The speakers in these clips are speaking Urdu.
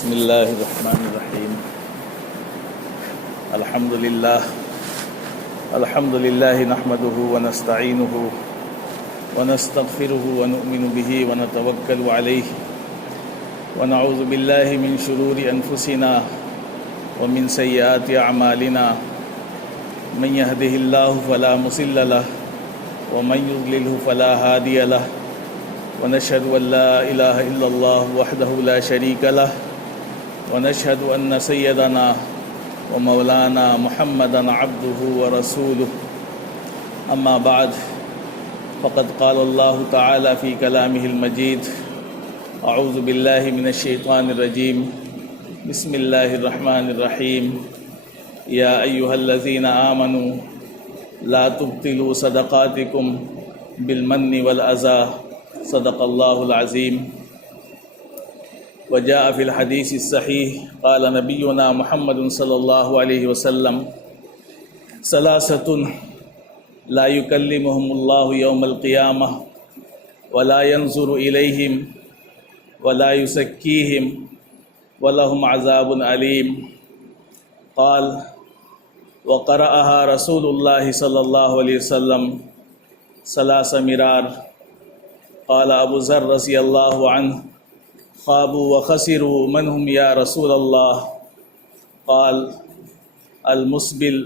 بسم اللہ الرحمن الرحیم الحمد للہ نحمده ونستعینه ونستغفره ونؤمن به ونتوکل علیہ ونعوذ باللہ من شرور انفسنا ومن سیئات اعمالنا من يهده اللہ فلا مضل له ومن يضلل فلا هادی له ونشهد أن لا إله إلا الله وحده لا شريك له ونشهد أن سيدنا ومولانا محمدا عبده ورسوله أما بعد فقد قال الله تعالى في كلامه المجيد أعوذ بالله من الشيطان الرجيم بسم الله الرحمن الرحيم يا أيها الذين آمنوا لا تبطلوا صدقاتكم بالمن والأذى صدق الله العظيم وجاء في الحديث الصحيح قال نبينا محمد صلى الله عليه وسلم ثلاثة لا يكلمهم الله يوم القيامة ولا ينظر إليهم ولا يزكيهم ولهم عذاب أليم قال وقرأها رسول الله صلى الله عليه وسلم ثلاث مرار قال ابو ذر رضی اللہ عنہ خابوا وخسروا من هم یا رسول اللہ قال المسبل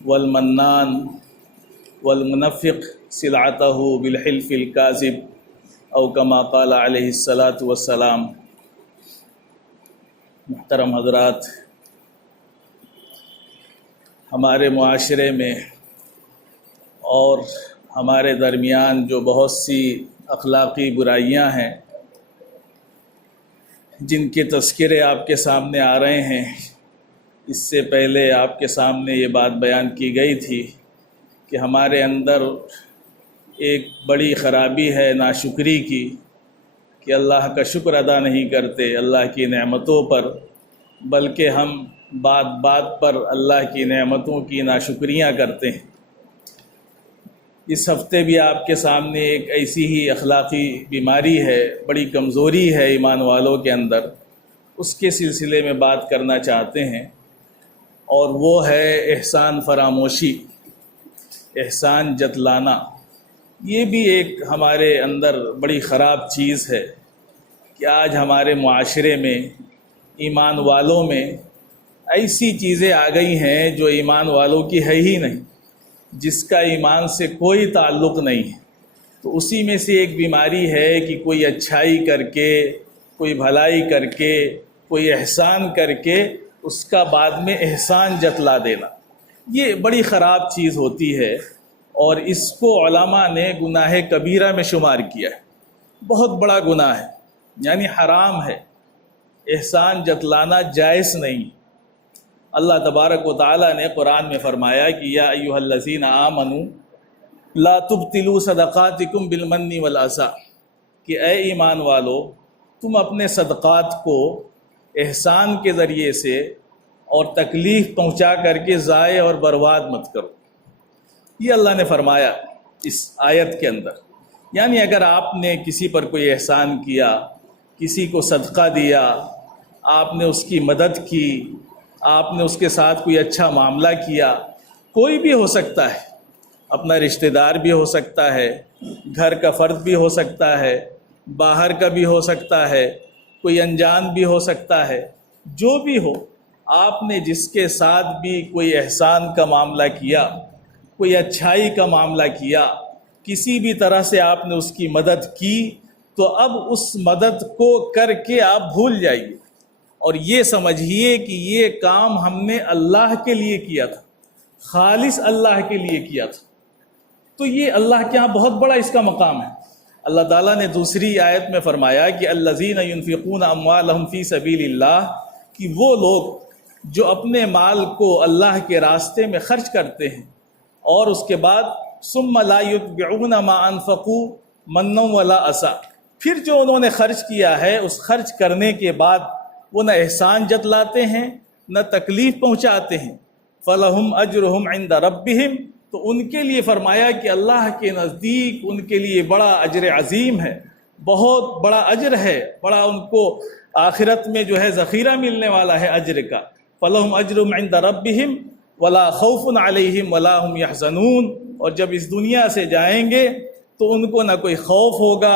والمنان والمنفق سلعته بالحلف الكاذب او كما قال علیہ الصلاۃ والسلام۔ محترم حضرات، ہمارے معاشرے میں اور ہمارے درمیان جو بہت سی اخلاقی برائیاں ہیں جن کے تذکرے آپ کے سامنے آ رہے ہیں، اس سے پہلے آپ کے سامنے یہ بات بیان کی گئی تھی کہ ہمارے اندر ایک بڑی خرابی ہے ناشکری کی، کہ اللہ کا شکر ادا نہیں کرتے اللہ کی نعمتوں پر، بلکہ ہم بات بات پر اللہ کی نعمتوں کی ناشکریاں کرتے ہیں۔ اس ہفتے بھی آپ کے سامنے ایک ایسی ہی اخلاقی بیماری ہے، بڑی کمزوری ہے ایمان والوں کے اندر، اس کے سلسلے میں بات کرنا چاہتے ہیں، اور وہ ہے احسان فراموشی، احسان جتلانا۔ یہ بھی ایک ہمارے اندر بڑی خراب چیز ہے کہ آج ہمارے معاشرے میں ایمان والوں میں ایسی چیزیں آ گئی ہیں جو ایمان والوں کی ہے ہی نہیں، جس کا ایمان سے کوئی تعلق نہیں ہے۔ تو اسی میں سے ایک بیماری ہے کہ کوئی اچھائی کر کے، کوئی بھلائی کر کے، کوئی احسان کر کے اس کا بعد میں احسان جتلا دینا، یہ بڑی خراب چیز ہوتی ہے، اور اس کو علماء نے گناہ کبیرہ میں شمار کیا ہے، بہت بڑا گناہ ہے، یعنی حرام ہے، احسان جتلانا جائز نہیں۔ اللہ تبارک و تعالیٰ نے قرآن میں فرمایا کہ یا ایھا الذین آمنوا لا تبطلوا صدقاتکم بالمن والأذی، کہ اے ایمان والو تم اپنے صدقات کو احسان کے ذریعے سے اور تکلیف پہنچا کر کے ضائع اور برباد مت کرو۔ یہ اللہ نے فرمایا اس آیت کے اندر، یعنی اگر آپ نے کسی پر کوئی احسان کیا، کسی کو صدقہ دیا، آپ نے اس کی مدد کی، آپ نے اس کے ساتھ کوئی اچھا معاملہ کیا، کوئی بھی ہو سکتا ہے، اپنا رشتہ دار بھی ہو سکتا ہے، گھر کا فرد بھی ہو سکتا ہے، باہر کا بھی ہو سکتا ہے، کوئی انجان بھی ہو سکتا ہے، جو بھی ہو، آپ نے جس کے ساتھ بھی کوئی احسان کا معاملہ کیا، کوئی اچھائی کا معاملہ کیا، کسی بھی طرح سے آپ نے اس کی مدد کی، تو اب اس مدد کو کر کے آپ بھول جائیے، اور یہ سمجھیے کہ یہ کام ہم نے اللہ کے لیے کیا تھا، خالص اللہ کے لیے کیا تھا۔ تو یہ اللہ کے ہاں بہت بڑا اس کا مقام ہے۔ اللہ تعالیٰ نے دوسری آیت میں فرمایا کہ الذین ينفقون اموالهم فی سبیل اللہ، کہ وہ لوگ جو اپنے مال کو اللہ کے راستے میں خرچ کرتے ہیں، اور اس کے بعد ثم لا يتبعون ما انفقوا منا ولا اذی، پھر جو انہوں نے خرچ کیا ہے اس خرچ کرنے کے بعد وہ نہ احسان جتلاتے ہیں نہ تکلیف پہنچاتے ہیں، فَلَهُمْ أَجْرُهُمْ عِنْدَ رَبِّهِمْ، تو ان کے لیے فرمایا کہ اللہ کے نزدیک ان کے لیے بڑا اجر عظیم ہے، بہت بڑا اجر ہے، بڑا ان کو آخرت میں جو ہے ذخیرہ ملنے والا ہے اجر کا۔ فَلَهُمْ أَجْرٌ عِنْدَ رَبِّهِمْ وَلَا خَوْفٌ عَلَيْهِمْ وَلَا هُمْ يَحْزَنُونَ۔ اور جب اس دنیا سے جائیں گے تو ان کو نہ کوئی خوف ہوگا،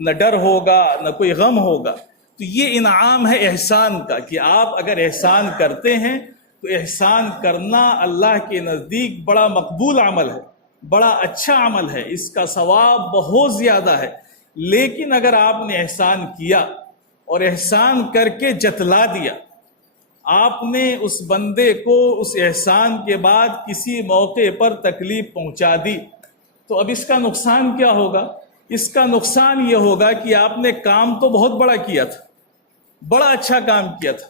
نہ ڈر ہوگا، نہ کوئی غم ہوگا۔ تو یہ انعام ہے احسان کا کہ آپ اگر احسان کرتے ہیں تو احسان کرنا اللہ کے نزدیک بڑا مقبول عمل ہے، بڑا اچھا عمل ہے، اس کا ثواب بہت زیادہ ہے۔ لیکن اگر آپ نے احسان کیا اور احسان کر کے جتلا دیا، آپ نے اس بندے کو اس احسان کے بعد کسی موقع پر تکلیف پہنچا دی، تو اب اس کا نقصان کیا ہوگا؟ اس کا نقصان یہ ہوگا کہ آپ نے کام تو بہت بڑا کیا تھا، بڑا اچھا کام کیا تھا،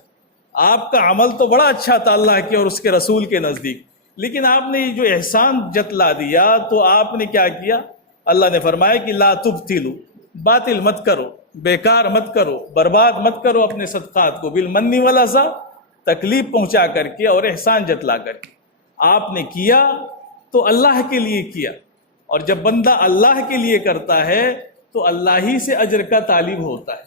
آپ کا عمل تو بڑا اچھا تھا اللہ کے اور اس کے رسول کے نزدیک، لیکن آپ نے جو احسان جتلا دیا تو آپ نے کیا کیا؟ اللہ نے فرمایا کہ لا تبتلوا، باطل مت کرو، بیکار مت کرو، برباد مت کرو اپنے صدقات کو، بالمن والاذی، تکلیف پہنچا کر کے اور احسان جتلا کر کے۔ آپ نے کیا تو اللہ کے لیے کیا، اور جب بندہ اللہ کے لیے کرتا ہے تو اللہ ہی سے اجر کا طالب ہوتا ہے۔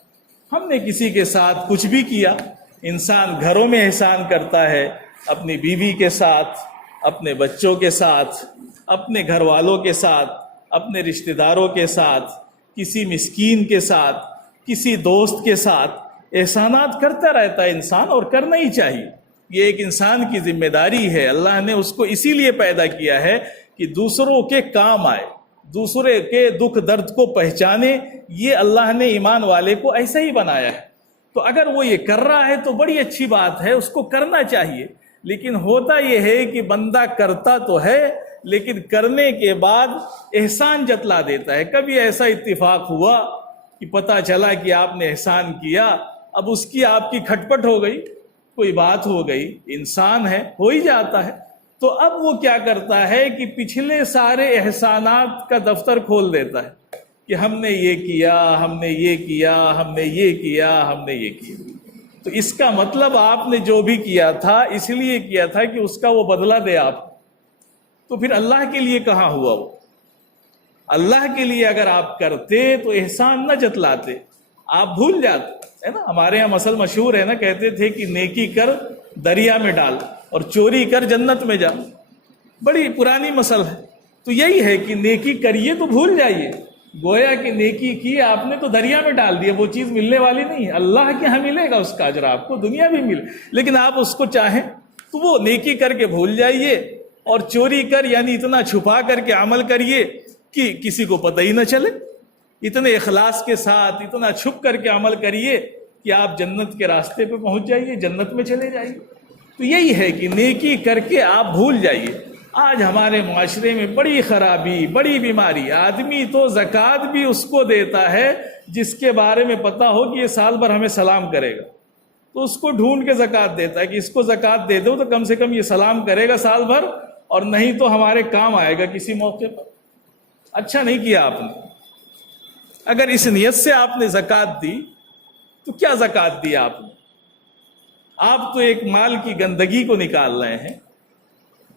ہم نے کسی کے ساتھ کچھ بھی کیا، انسان گھروں میں احسان کرتا ہے، اپنی بیوی کے ساتھ، اپنے بچوں کے ساتھ، اپنے گھر والوں کے ساتھ، اپنے رشتہ داروں کے ساتھ، کسی مسکین کے ساتھ، کسی دوست کے ساتھ احسانات کرتا رہتا ہے انسان، اور کرنا ہی چاہیے۔ یہ ایک انسان کی ذمہ داری ہے، اللہ نے اس کو اسی لیے پیدا کیا ہے کہ دوسروں کے کام آئے، دوسرے کے دکھ درد کو پہچانے۔ یہ اللہ نے ایمان والے کو ایسا ہی بنایا ہے۔ تو اگر وہ یہ کر رہا ہے تو بڑی اچھی بات ہے، اس کو کرنا چاہیے۔ لیکن ہوتا یہ ہے کہ بندہ کرتا تو ہے لیکن کرنے کے بعد احسان جتلا دیتا ہے۔ کبھی ایسا اتفاق ہوا کہ پتہ چلا کہ آپ نے احسان کیا، اب اس کی آپ کی کھٹپٹ ہو گئی، کوئی بات ہو گئی، انسان ہے، ہو ہی جاتا ہے، تو اب وہ کیا کرتا ہے کہ پچھلے سارے احسانات کا دفتر کھول دیتا ہے کہ ہم نے یہ کیا، ہم نے یہ کیا، ہم نے یہ کیا، ہم نے یہ کیا۔ تو اس کا مطلب آپ نے جو بھی کیا تھا اس لیے کیا تھا کہ اس کا وہ بدلہ دے آپ، تو پھر اللہ کے لیے کہاں ہوا وہ؟ اللہ کے لیے اگر آپ کرتے تو احسان نہ جتلاتے، آپ بھول جاتے، ہے نا؟ ہمارے یہاں مثل مشہور ہے نا، کہتے تھے کہ نیکی کر دریا میں ڈال اور چوری کر جنت میں جا۔ بڑی پرانی مثل ہے۔ تو یہی ہے کہ نیکی کریے تو بھول جائیے، گویا کہ نیکی کی آپ نے تو دریا میں ڈال دیا، وہ چیز ملنے والی نہیں ہے۔ اللہ کے ہاں ملے گا اس کا اجر، آپ کو دنیا بھی ملے، لیکن آپ اس کو چاہیں تو وہ نیکی کر کے بھول جائیے، اور چوری کر یعنی اتنا چھپا کر کے عمل کریے کہ کسی کو پتہ ہی نہ چلے، اتنے اخلاص کے ساتھ اتنا چھپ کر کے عمل کریے کہ آپ جنت کے راستے پہ پہنچ جائیے، جنت میں چلے جائیے۔ تو یہی ہے کہ نیکی کر کے آپ بھول جائیے۔ آج ہمارے معاشرے میں بڑی خرابی، بڑی بیماری، آدمی تو زکوٰۃ بھی اس کو دیتا ہے جس کے بارے میں پتہ ہو کہ یہ سال بھر ہمیں سلام کرے گا، تو اس کو ڈھونڈ کے زکوٰۃ دیتا ہے کہ اس کو زکوٰۃ دے دو تو کم سے کم یہ سلام کرے گا سال بھر، اور نہیں تو ہمارے کام آئے گا کسی موقع پر۔ اچھا نہیں کیا آپ نے۔ اگر اس نیت سے آپ نے زکوٰۃ دی تو کیا زکوٰۃ دی آپ نے؟ آپ تو ایک مال کی گندگی کو نکال رہے ہیں،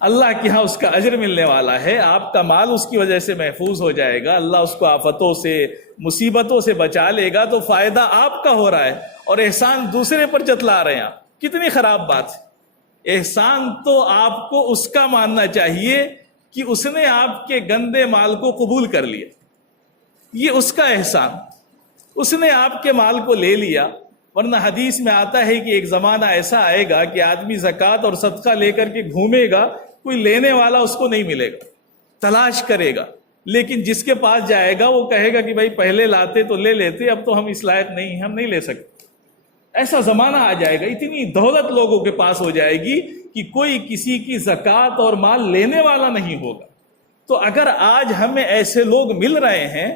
اللہ کے ہاں اس کا اجر ملنے والا ہے، آپ کا مال اس کی وجہ سے محفوظ ہو جائے گا، اللہ اس کو آفتوں سے، مصیبتوں سے بچا لے گا، تو فائدہ آپ کا ہو رہا ہے اور احسان دوسرے پر جتلا رہے ہیں آپ۔ کتنی خراب بات ہے۔ احسان تو آپ کو اس کا ماننا چاہیے کہ اس نے آپ کے گندے مال کو قبول کر لیا، یہ اس کا احسان، اس نے آپ کے مال کو لے لیا۔ ورنہ حدیث میں آتا ہے کہ ایک زمانہ ایسا آئے گا کہ آدمی زکوٰۃ اور صدقہ لے کر کے گھومے گا، کوئی لینے والا اس کو نہیں ملے گا، تلاش کرے گا، لیکن جس کے پاس جائے گا وہ کہے گا کہ بھائی پہلے لاتے تو لے لیتے، اب تو ہم اس لائق نہیں ہیں، ہم نہیں لے سکتے۔ ایسا زمانہ آ جائے گا، اتنی دولت لوگوں کے پاس ہو جائے گی کہ کوئی کسی کی زکوٰۃ اور مال لینے والا نہیں ہوگا۔ تو اگر آج ہمیں ایسے لوگ مل رہے ہیں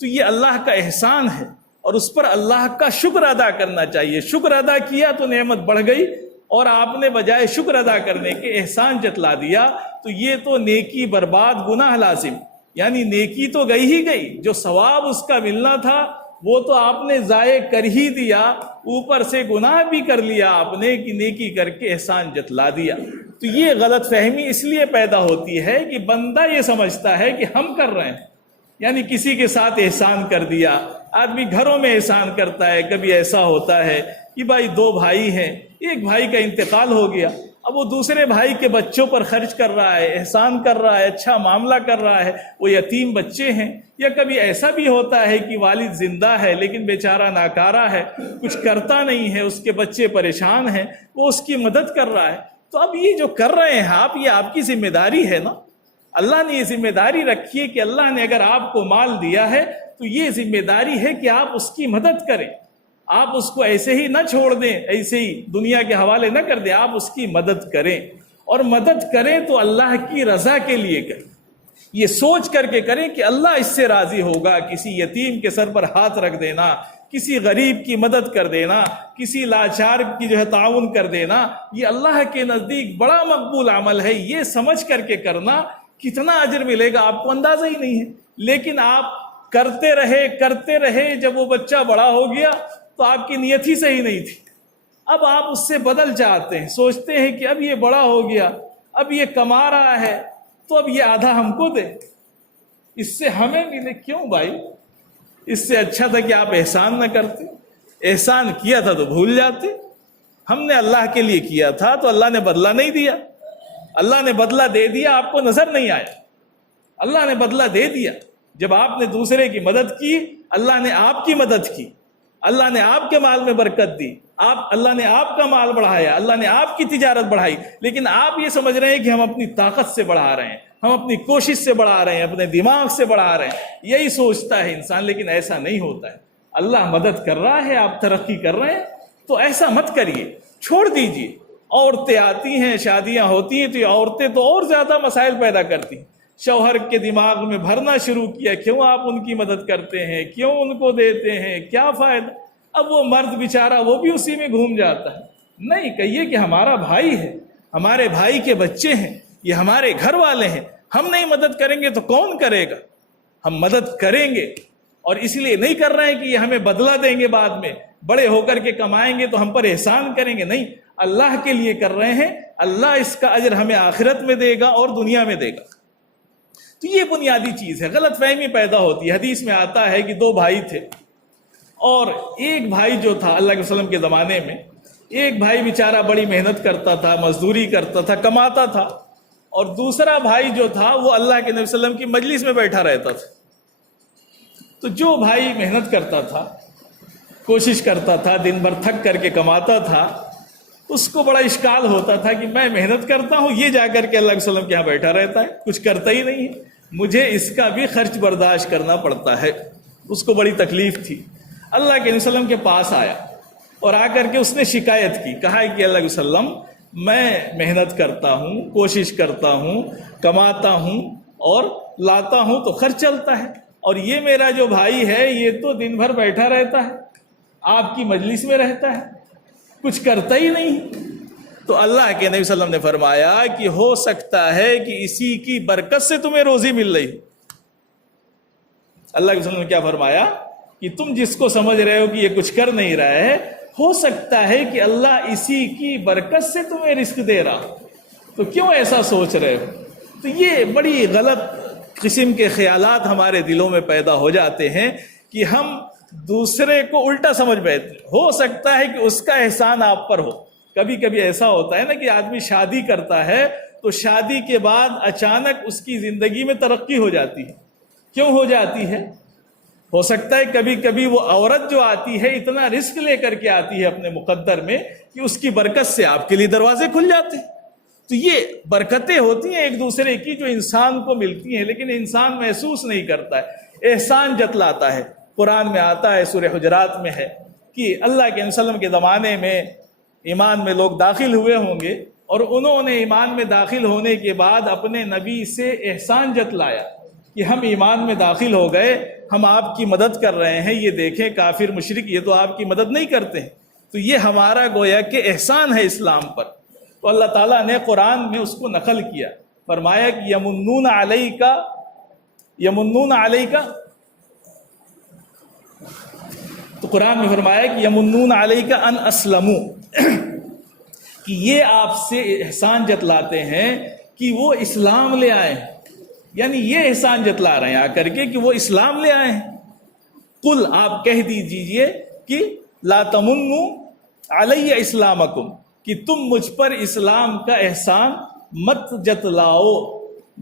تو یہ اللہ کا احسان ہے، اور اس پر اللہ کا شکر ادا کرنا چاہیے۔ شکر ادا کیا تو نعمت بڑھ گئی، اور آپ نے بجائے شکر ادا کرنے کے احسان جتلا دیا، تو یہ تو نیکی برباد، گناہ لازم، یعنی نیکی تو گئی ہی گئی، جو ثواب اس کا ملنا تھا وہ تو آپ نے ضائع کر ہی دیا، اوپر سے گناہ بھی کر لیا آپ نے کہ نیکی کر کے احسان جتلا دیا۔ تو یہ غلط فہمی اس لیے پیدا ہوتی ہے کہ بندہ یہ سمجھتا ہے کہ ہم کر رہے ہیں، یعنی کسی کے ساتھ احسان کر دیا. آدمی گھروں میں احسان کرتا ہے. کبھی ایسا ہوتا ہے کہ بھائی دو بھائی ہیں, ایک بھائی کا انتقال ہو گیا, اب وہ دوسرے بھائی کے بچوں پر خرچ کر رہا ہے, احسان کر رہا ہے, اچھا معاملہ کر رہا ہے. وہ یتیم بچے ہیں. یا کبھی ایسا بھی ہوتا ہے کہ والد زندہ ہے لیکن بیچارہ ناکارہ ہے, کچھ کرتا نہیں ہے, اس کے بچے پریشان ہیں, وہ اس کی مدد کر رہا ہے. تو اب یہ جو کر رہے ہیں آپ, یہ آپ کی ذمہ داری ہے نا. اللہ نے یہ ذمہ داری رکھی ہے کہ اللہ نے اگر آپ کو مال دیا ہے تو یہ ذمہ داری ہے کہ آپ اس کی مدد کریں. آپ اس کو ایسے ہی نہ چھوڑ دیں, ایسے ہی دنیا کے حوالے نہ کر دیں. آپ اس کی مدد کریں, اور مدد کریں تو اللہ کی رضا کے لیے کریں. یہ سوچ کر کے کریں کہ اللہ اس سے راضی ہوگا. کسی یتیم کے سر پر ہاتھ رکھ دینا, کسی غریب کی مدد کر دینا, کسی لاچار کی تعاون کر دینا, یہ اللہ کے نزدیک بڑا مقبول عمل ہے. یہ سمجھ کر کے کرنا, کتنا اجر ملے گا آپ کو اندازہ ہی نہیں ہے. لیکن آپ کرتے رہے, جب وہ بچہ بڑا ہو گیا تو آپ کی نیت ہی صحیح نہیں تھی. اب آپ اس سے بدل جاتے ہیں, سوچتے ہیں کہ اب یہ بڑا ہو گیا, اب یہ کما رہا ہے, تو اب یہ آدھا ہم کو دے, اس سے ہمیں ملے. کیوں بھائی؟ اس سے اچھا تھا کہ آپ احسان نہ کرتے. احسان کیا تھا تو بھول جاتے. ہم نے اللہ کے لیے کیا تھا تو اللہ نے بدلہ نہیں دیا. اللہ نے بدلہ دے دیا, آپ کو نظر نہیں آیا. اللہ نے بدلہ دے دیا. جب آپ نے دوسرے کی مدد کی, اللہ نے آپ کی مدد کی. اللہ نے آپ کے مال میں برکت دی. اللہ نے آپ کا مال بڑھایا. اللہ نے آپ کی تجارت بڑھائی. لیکن آپ یہ سمجھ رہے ہیں کہ ہم اپنی طاقت سے بڑھا رہے ہیں, ہم اپنی کوشش سے بڑھا رہے ہیں, اپنے دماغ سے بڑھا رہے ہیں. یہی سوچتا ہے انسان, لیکن ایسا نہیں ہوتا ہے. اللہ مدد کر رہا ہے, آپ ترقی کر رہے ہیں, تو ایسا مت کریے, چھوڑ دیجیے. عورتیں آتی ہیں, شادیاں ہوتی ہیں, تو یہ عورتیں تو اور زیادہ مسائل پیدا کرتی ہیں. شوہر کے دماغ میں بھرنا شروع کیا, کیوں آپ ان کی مدد کرتے ہیں, کیوں ان کو دیتے ہیں, کیا فائدہ. اب وہ مرد بیچارہ وہ بھی اسی میں گھوم جاتا ہے. نہیں, کہیے کہ ہمارا بھائی ہے, ہمارے بھائی کے بچے ہیں, یہ ہمارے گھر والے ہیں, ہم نہیں مدد کریں گے تو کون کرے گا. ہم مدد کریں گے, اور اس لیے نہیں کر رہے ہیں کہ یہ ہمیں بدلہ دیں گے بعد میں, بڑے ہو کر کے کمائیں گے تو ہم پر احسان کریں گے. نہیں, اللہ کے لیے کر رہے ہیں. اللہ اس کا اجر ہمیں آخرت میں دے گا اور دنیا میں دے گا. تو یہ بنیادی چیز ہے. غلط فہمی پیدا ہوتی ہے. حدیث میں آتا ہے کہ دو بھائی تھے, اور ایک بھائی جو تھا اللہ کے وسلم کے زمانے میں, ایک بھائی بیچارہ بڑی محنت کرتا تھا, مزدوری کرتا تھا, کماتا تھا, اور دوسرا بھائی جو تھا وہ اللہ کے نبی صلی اللہ علیہ وسلم کی مجلس میں بیٹھا رہتا تھا. تو جو بھائی محنت کرتا تھا, کوشش کرتا تھا, دن بھر تھک کر کے کماتا تھا, اس کو بڑا اشکال ہوتا تھا کہ میں محنت کرتا ہوں, یہ جا کر کے اللہ کے وسلم کے یہاں بیٹھا رہتا ہے, کچھ کرتا ہی نہیں ہے, مجھے اس کا بھی خرچ برداشت کرنا پڑتا ہے. اس کو بڑی تکلیف تھی. اللہ کے نبی صلی اللہ علیہ وسلم کے پاس آیا, اور آ کر کے اس نے شکایت کی. کہا کہ اللہ کے وسلم, میں محنت کرتا ہوں, کوشش کرتا ہوں, کماتا ہوں اور لاتا ہوں تو خرچ چلتا ہے, اور یہ میرا جو بھائی ہے یہ تو دن بھر بیٹھا رہتا ہے, آپ کی مجلس میں رہتا ہے, کچھ کرتا ہی نہیں. تو اللہ کے نبی صلی اللہ علیہ وسلم نے فرمایا کہ ہو سکتا ہے کہ اسی کی برکت سے تمہیں روزی مل رہی. اللہ کے وسلم نے کیا فرمایا کہ تم جس کو سمجھ رہے ہو کہ یہ کچھ کر نہیں رہا ہے, ہو سکتا ہے کہ اللہ اسی کی برکت سے تمہیں رزق دے رہا, تو کیوں ایسا سوچ رہے ہو. تو یہ بڑی غلط قسم کے خیالات ہمارے دلوں میں پیدا ہو جاتے ہیں کہ ہم دوسرے کو الٹا سمجھ بیٹھتے ہیں. ہو سکتا ہے کہ اس کا احسان آپ پر ہو. کبھی کبھی ایسا ہوتا ہے نا کہ آدمی شادی کرتا ہے تو شادی کے بعد اچانک اس کی زندگی میں ترقی ہو جاتی ہے. کیوں ہو جاتی ہے؟ ہو سکتا ہے کبھی کبھی وہ عورت جو آتی ہے اتنا رزق لے کر کے آتی ہے اپنے مقدر میں کہ اس کی برکت سے آپ کے لیے دروازے کھل جاتے ہیں. تو یہ برکتیں ہوتی ہیں ایک دوسرے کی جو انسان کو ملتی ہیں, لیکن انسان محسوس نہیں کرتا ہے, احسان جتلاتا ہے. قرآن میں آتا ہے, سورہ حجرات میں ہے کہ اللہ کے وسلم کے زمانے میں ایمان میں لوگ داخل ہوئے ہوں گے, اور انہوں نے ایمان میں داخل ہونے کے بعد اپنے نبی سے احسان جتلایا کہ ہم ایمان میں داخل ہو گئے, ہم آپ کی مدد کر رہے ہیں, یہ دیکھیں کافر مشرک یہ تو آپ کی مدد نہیں کرتے ہیں. تو یہ ہمارا گویا کہ احسان ہے اسلام پر. تو اللہ تعالیٰ نے قرآن میں اس کو نقل کیا, فرمایا کہ یمنون علیکا, تو قرآن میں فرمایا کہ یمنون علیکا ان اسلموا, کہ یہ آپ سے احسان جتلاتے ہیں کہ وہ اسلام لے آئے. یعنی یہ احسان جتلا رہے ہیں آ کر کے کہ وہ اسلام لے آئے ہیں۔ قل آپ کہہ دیجئے کہ لا تمنوا علی اسلامکم، کہ تم مجھ پر اسلام کا احسان مت جتلاؤ،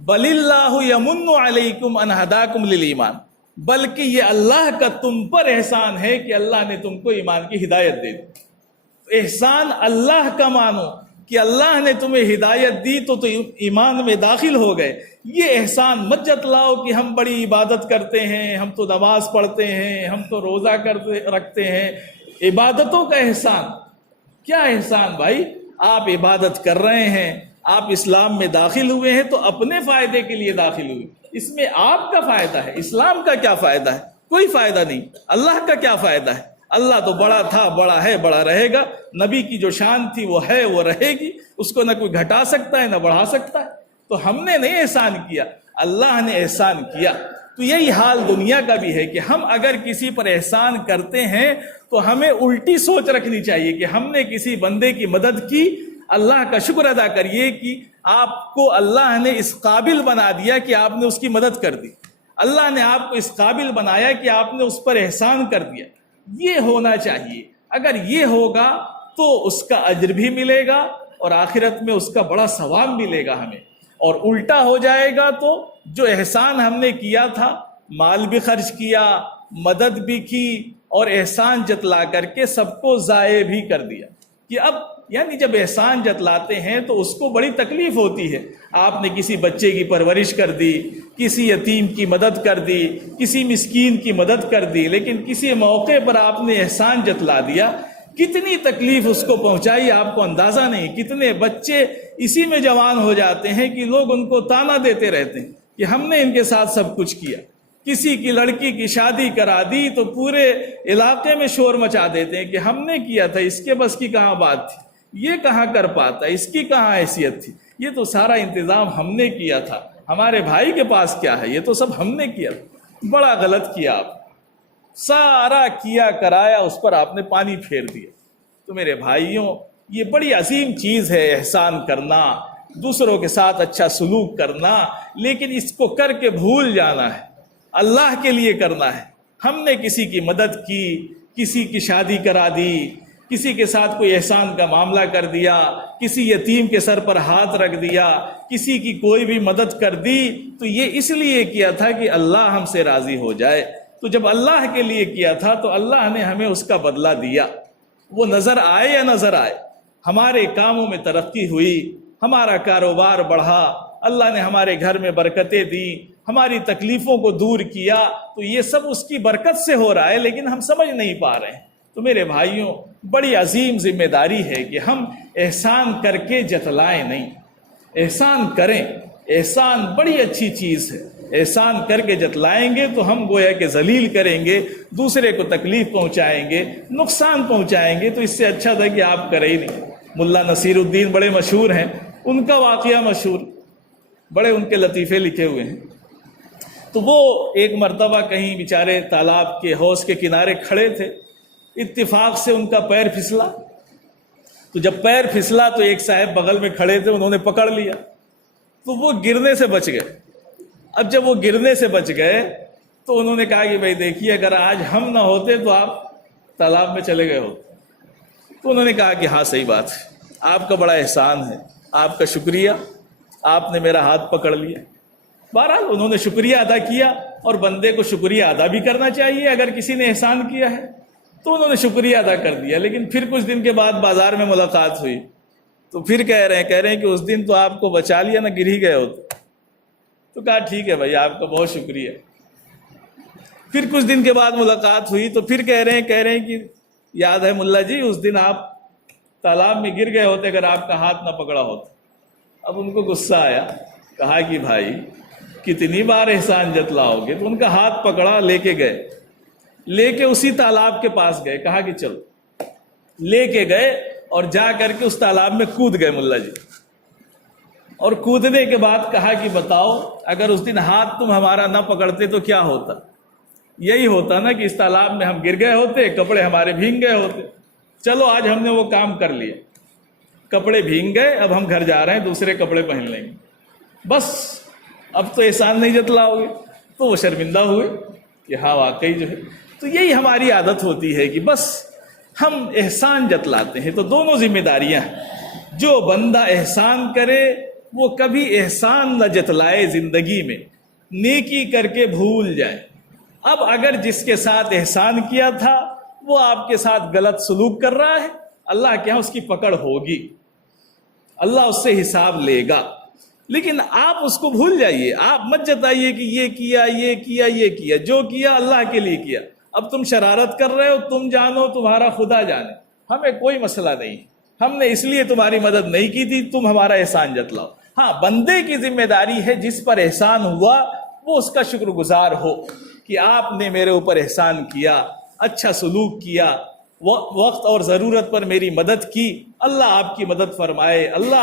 بل اللہ یمن علیکم ان ہداکم للایمان، بلکہ یہ اللہ کا تم پر احسان ہے کہ اللہ نے تم کو ایمان کی ہدایت دے دی۔ احسان اللہ کا مانو کہ اللہ نے تمہیں ہدایت دی تو ایمان میں داخل ہو گئے۔ یہ احسان مت جتلاؤ کہ ہم بڑی عبادت کرتے ہیں، ہم تو نماز پڑھتے ہیں، ہم تو روزہ رکھتے ہیں۔ عبادتوں کا احسان کیا احسان بھائی؟ آپ عبادت کر رہے ہیں، آپ اسلام میں داخل ہوئے ہیں تو اپنے فائدے کے لیے داخل ہوئے، اس میں آپ کا فائدہ ہے، اسلام کا کیا فائدہ ہے؟ کوئی فائدہ نہیں۔ اللہ کا کیا فائدہ ہے؟ اللہ تو بڑا تھا، بڑا ہے، بڑا رہے گا۔ نبی کی جو شان تھی وہ ہے، وہ رہے گی، اس کو نہ کوئی گھٹا سکتا ہے نہ بڑھا سکتا ہے۔ تو ہم نے نہیں احسان کیا، اللہ نے احسان کیا۔ تو یہی حال دنیا کا بھی ہے کہ ہم اگر کسی پر احسان کرتے ہیں تو ہمیں الٹی سوچ رکھنی چاہیے کہ ہم نے کسی بندے کی مدد کی، اللہ کا شکر ادا کریے کہ آپ کو اللہ نے اس قابل بنا دیا کہ آپ نے اس کی مدد کر دی، اللہ نے آپ کو اس قابل بنایا کہ آپ نے اس پر احسان کر دیا۔ یہ ہونا چاہیے۔ اگر یہ ہوگا تو اس کا اجر بھی ملے گا اور آخرت میں اس کا بڑا ثواب ملے گا ہمیں۔ اور الٹا ہو جائے گا تو جو احسان ہم نے کیا تھا، مال بھی خرچ کیا، مدد بھی کی اور احسان جتلا کر کے سب کو ضائع بھی کر دیا، کہ اب یعنی جب احسان جتلاتے ہیں تو اس کو بڑی تکلیف ہوتی ہے۔ آپ نے کسی بچے کی پرورش کر دی، کسی یتیم کی مدد کر دی، کسی مسکین کی مدد کر دی، لیکن کسی موقع پر آپ نے احسان جتلا دیا، کتنی تکلیف اس کو پہنچائی آپ کو اندازہ نہیں۔ کتنے بچے اسی میں جوان ہو جاتے ہیں کہ لوگ ان کو تانا دیتے رہتے ہیں کہ ہم نے ان کے ساتھ سب کچھ کیا۔ کسی کی لڑکی کی شادی کرا دی تو پورے علاقے میں شور مچا دیتے ہیں کہ ہم نے کیا تھا، اس کے بس کی کہاں بات تھی، یہ کہاں کر پاتا، اس کی کہاں حیثیت تھی، یہ تو سارا انتظام ہم نے کیا تھا، ہمارے بھائی کے پاس کیا ہے، یہ تو سب ہم نے کیا تھا۔ بڑا غلط کیا آپ، سارا کیا کرایا اس پر آپ نے پانی پھیر دیا۔ تو میرے بھائیوں، یہ بڑی عظیم چیز ہے احسان کرنا، دوسروں کے ساتھ اچھا سلوک کرنا، لیکن اس کو کر کے بھول جانا ہے، اللہ کے لیے کرنا ہے۔ ہم نے کسی کی مدد کی، کسی کی شادی کرا دی، کسی کے ساتھ کوئی احسان کا معاملہ کر دیا، کسی یتیم کے سر پر ہاتھ رکھ دیا، کسی کی کوئی بھی مدد کر دی، تو یہ اس لیے کیا تھا کہ اللہ ہم سے راضی ہو جائے۔ تو جب اللہ کے لیے کیا تھا تو اللہ نے ہمیں اس کا بدلہ دیا، وہ نظر آئے یا نظر آئے۔ ہمارے کاموں میں ترقی ہوئی، ہمارا کاروبار بڑھا، اللہ نے ہمارے گھر میں برکتیں دی، ہماری تکلیفوں کو دور کیا، تو یہ سب اس کی برکت سے ہو رہا ہے، لیکن ہم سمجھ نہیں پا رہے ہیں۔ تو میرے بھائیوں، بڑی عظیم ذمہ داری ہے کہ ہم احسان کر کے جتلائیں نہیں، احسان کریں۔ احسان بڑی اچھی چیز ہے، احسان کر کے جتلائیں گے تو ہم گویا کہ ذلیل کریں گے، دوسرے کو تکلیف پہنچائیں گے، نقصان پہنچائیں گے، تو اس سے اچھا تھا کہ آپ کریں ہی نہیں۔ ملا نصیر الدین بڑے مشہور ہیں، ان کا واقعہ مشہور، بڑے ان کے لطیفے لکھے ہوئے ہیں۔ تو وہ ایک مرتبہ کہیں بیچارے تالاب کے حوض کے کنارے کھڑے تھے، اتفاق سے ان کا پیر پھسلا، تو جب پیر پھسلا تو ایک صاحب بغل میں کھڑے تھے، انہوں نے پکڑ لیا، تو وہ گرنے سے بچ گئے۔ اب جب وہ گرنے سے بچ گئے تو انہوں نے کہا کہ بھائی دیکھیے، اگر آج ہم نہ ہوتے تو آپ تالاب میں چلے گئے ہوتے۔ تو انہوں نے کہا کہ ہاں صحیح بات ہے، آپ کا بڑا احسان ہے، آپ کا شکریہ، آپ نے میرا ہاتھ پکڑ لیا۔ بہرحال انہوں نے شکریہ ادا کیا، اور بندے کو شکریہ ادا بھی کرنا چاہیے اگر کسی نے احسان کیا ہے، تو انہوں نے شکریہ ادا کر دیا۔ لیکن پھر کچھ دن کے بعد بازار میں ملاقات ہوئی تو پھر کہہ رہے ہیں کہ اس دن تو آپ کو بچا لیا، نہ گر ہی گئے ہوتے۔ تو کہا ٹھیک ہے بھائی، آپ کا بہت شکریہ۔ پھر کچھ دن کے بعد ملاقات ہوئی تو پھر کہہ رہے ہیں کہ یاد ہے ملا جی، اس دن آپ تالاب میں گر گئے ہوتے اگر آپ کا ہاتھ نہ پکڑا ہوتا۔ اب ان کو غصہ آیا، کہا کہ بھائی کتنی بار احسان جتلاؤ گے؟ تو ان کا ہاتھ پکڑا، لے کے گئے، لے کے اسی تالاب کے پاس گئے، کہا کہ چلو، لے کے گئے اور جا کر کے اس تالاب میں کود گئے ملا جی۔ اور کودنے کے بعد کہا کہ بتاؤ، اگر اس دن ہاتھ تم ہمارا نہ پکڑتے تو کیا ہوتا؟ یہی ہوتا نا کہ اس تالاب میں ہم گر گئے ہوتے، کپڑے ہمارے بھیگ گئے ہوتے۔ چلو آج ہم نے وہ کام کر لیا، کپڑے بھیگ گئے، اب ہم گھر جا رہے ہیں، دوسرے کپڑے پہن لیں گے۔ بس اب تو احسان نہیں جتلاؤ گے، تو وہ شرمندہ ہوئے کہ ہاں واقعی جو ہے۔ تو یہی ہماری عادت ہوتی ہے کہ بس ہم احسان جتلاتے ہیں۔ تو دونوں ذمہ داریاں ہیں، جو بندہ احسان کرے وہ کبھی احسان نہ جتلائے زندگی میں، نیکی کر کے بھول جائے۔ اب اگر جس کے ساتھ احسان کیا تھا وہ آپ کے ساتھ غلط سلوک کر رہا ہے، اللہ کے ہاں اس کی پکڑ ہوگی، اللہ اس سے حساب لے گا، لیکن آپ اس کو بھول جائیے۔ آپ مت جتائیے کہ یہ کیا یہ کیا یہ کیا، جو کیا اللہ کے لیے کیا۔ اب تم شرارت کر رہے ہو، تم جانو تمہارا خدا جانے، ہمیں کوئی مسئلہ نہیں، ہم نے اس لیے تمہاری مدد نہیں کی تھی، تم ہمارا احسان جتلاؤ۔ ہاں، بندے کی ذمہ داری ہے جس پر احسان ہوا وہ اس کا شکر گزار ہو کہ آپ نے میرے اوپر احسان کیا، اچھا سلوک کیا، وقت اور ضرورت پر میری مدد کی، اللہ آپ کی مدد فرمائے، اللہ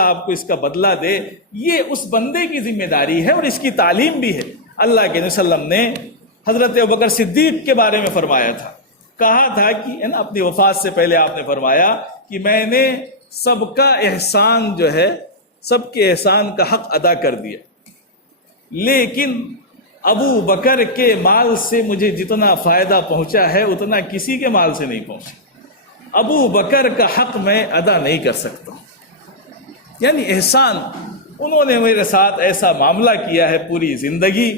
آپ کو اس کا بدلہ دے۔ یہ اس بندے کی ذمہ داری ہے اور اس کی تعلیم بھی ہے۔ اللہ کے نبی صلی اللہ علیہ وسلم نے حضرت ابوبکر صدیق کے بارے میں فرمایا تھا، کہا تھا کہ اپنی وفات سے پہلے آپ نے فرمایا کہ میں نے سب کا احسان جو ہے، سب کے احسان کا حق ادا کر دیا، لیکن ابو بکر کے مال سے مجھے جتنا فائدہ پہنچا ہے اتنا کسی کے مال سے نہیں پہنچا، ابو بکر کا حق میں ادا نہیں کر سکتا۔ یعنی احسان، انہوں نے میرے ساتھ ایسا معاملہ کیا ہے پوری زندگی،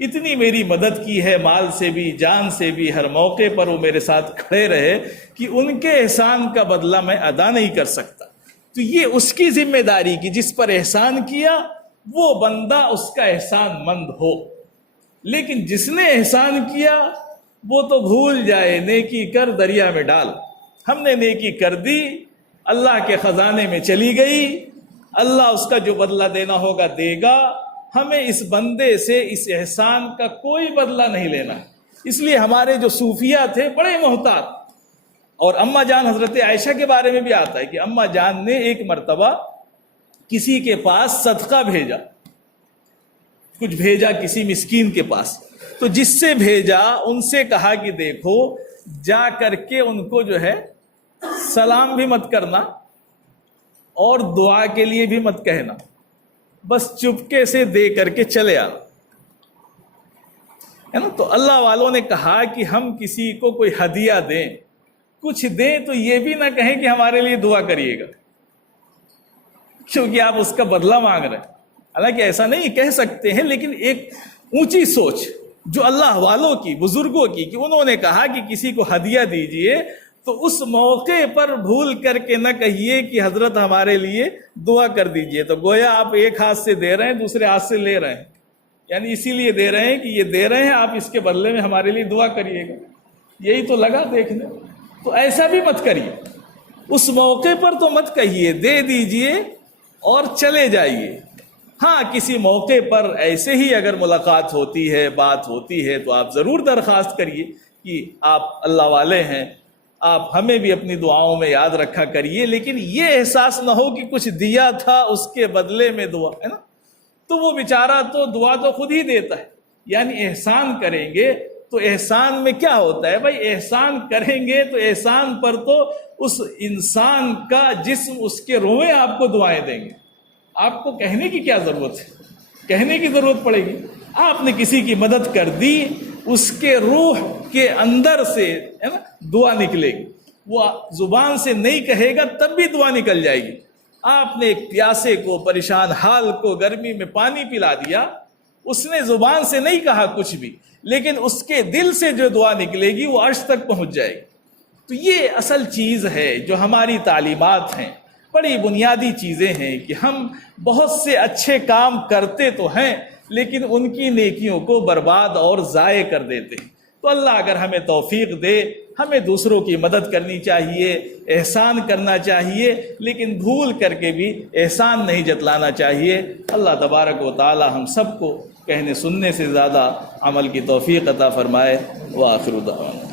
اتنی میری مدد کی ہے، مال سے بھی جان سے بھی، ہر موقع پر وہ میرے ساتھ کھڑے رہے کہ ان کے احسان کا بدلہ میں ادا نہیں کر سکتا۔ تو یہ اس کی ذمہ داری کہ جس پر احسان کیا وہ بندہ اس کا احسان مند ہو، لیکن جس نے احسان کیا وہ تو بھول جائے، نیکی کر دریا میں ڈال۔ ہم نے نیکی کر دی، اللہ کے خزانے میں چلی گئی، اللہ اس کا جو بدلہ دینا ہوگا دے گا، ہمیں اس بندے سے اس احسان کا کوئی بدلہ نہیں لینا۔ اس لیے ہمارے جو صوفیہ تھے بڑے محتاط، اور اماں جان حضرت عائشہ کے بارے میں بھی آتا ہے کہ اماں جان نے ایک مرتبہ کسی کے پاس صدقہ بھیجا، کچھ بھیجا کسی مسکین کے پاس، تو جس سے بھیجا ان سے کہا کہ دیکھو جا کر کے ان کو جو ہے سلام بھی مت کرنا اور دعا کے لیے بھی مت کہنا، بس چپکے سے دے کر کے چلے آ، ہے نا۔ تو اللہ والوں نے کہا کہ ہم کسی کو کوئی ہدیہ دیں، کچھ دیں تو یہ بھی نہ کہیں کہ ہمارے لیے دعا کریے گا، کیونکہ آپ اس کا بدلہ مانگ رہے ہیں۔ حالانکہ ایسا نہیں کہہ سکتے ہیں، لیکن ایک اونچی سوچ جو اللہ والوں کی، بزرگوں کی، کہ انہوں نے کہا کہ کسی کو ہدیہ دیجئے تو اس موقع پر بھول کر کے نہ کہیے کہ حضرت ہمارے لیے دعا کر دیجئے، تو گویا آپ ایک ہاتھ سے دے رہے ہیں دوسرے ہاتھ سے لے رہے ہیں، یعنی اسی لیے دے رہے ہیں کہ یہ دے رہے ہیں، آپ اس کے بدلے میں ہمارے لیے دعا کریے گا، یہی تو لگا دیکھنے۔ تو ایسا بھی مت کریے، اس موقع پر تو مت کہیے، دے دیجئے اور چلے جائیے۔ ہاں، کسی موقع پر ایسے ہی اگر ملاقات ہوتی ہے، بات ہوتی ہے، تو آپ ضرور درخواست کریے کہ آپ اللہ والے ہیں، آپ ہمیں بھی اپنی دعاؤں میں یاد رکھا کریے، لیکن یہ احساس نہ ہو کہ کچھ دیا تھا اس کے بدلے میں دعا، ہے نا۔ تو وہ بیچارہ تو دعا تو خود ہی دیتا ہے۔ یعنی احسان کریں گے تو احسان میں کیا ہوتا ہے بھائی، احسان کریں گے تو احسان پر تو اس انسان کا جسم، اس کے روئیں آپ کو دعائیں دیں گے، آپ کو کہنے کی کیا ضرورت ہے، کہنے کی ضرورت پڑے گی۔ آپ نے کسی کی مدد کر دی، اس کے روح کے اندر سے ہے نا دعا نکلے گی، وہ زبان سے نہیں کہے گا تب بھی دعا نکل جائے گی۔ آپ نے ایک پیاسے کو، پریشان حال کو گرمی میں پانی پلا دیا، اس نے زبان سے نہیں کہا کچھ بھی، لیکن اس کے دل سے جو دعا نکلے گی وہ عرش تک پہنچ جائے گی۔ تو یہ اصل چیز ہے جو ہماری تعلیمات ہیں، بڑی بنیادی چیزیں ہیں کہ ہم بہت سے اچھے کام کرتے تو ہیں لیکن ان کی نیکیوں کو برباد اور ضائع کر دیتے ہیں۔ تو اللہ اگر ہمیں توفیق دے، ہمیں دوسروں کی مدد کرنی چاہیے، احسان کرنا چاہیے، لیکن بھول کر کے بھی احسان نہیں جتلانا چاہیے۔ اللہ تبارک و تعالی ہم سب کو کہنے سننے سے زیادہ عمل کی توفیق عطا فرمائے۔ وآخر دعوانا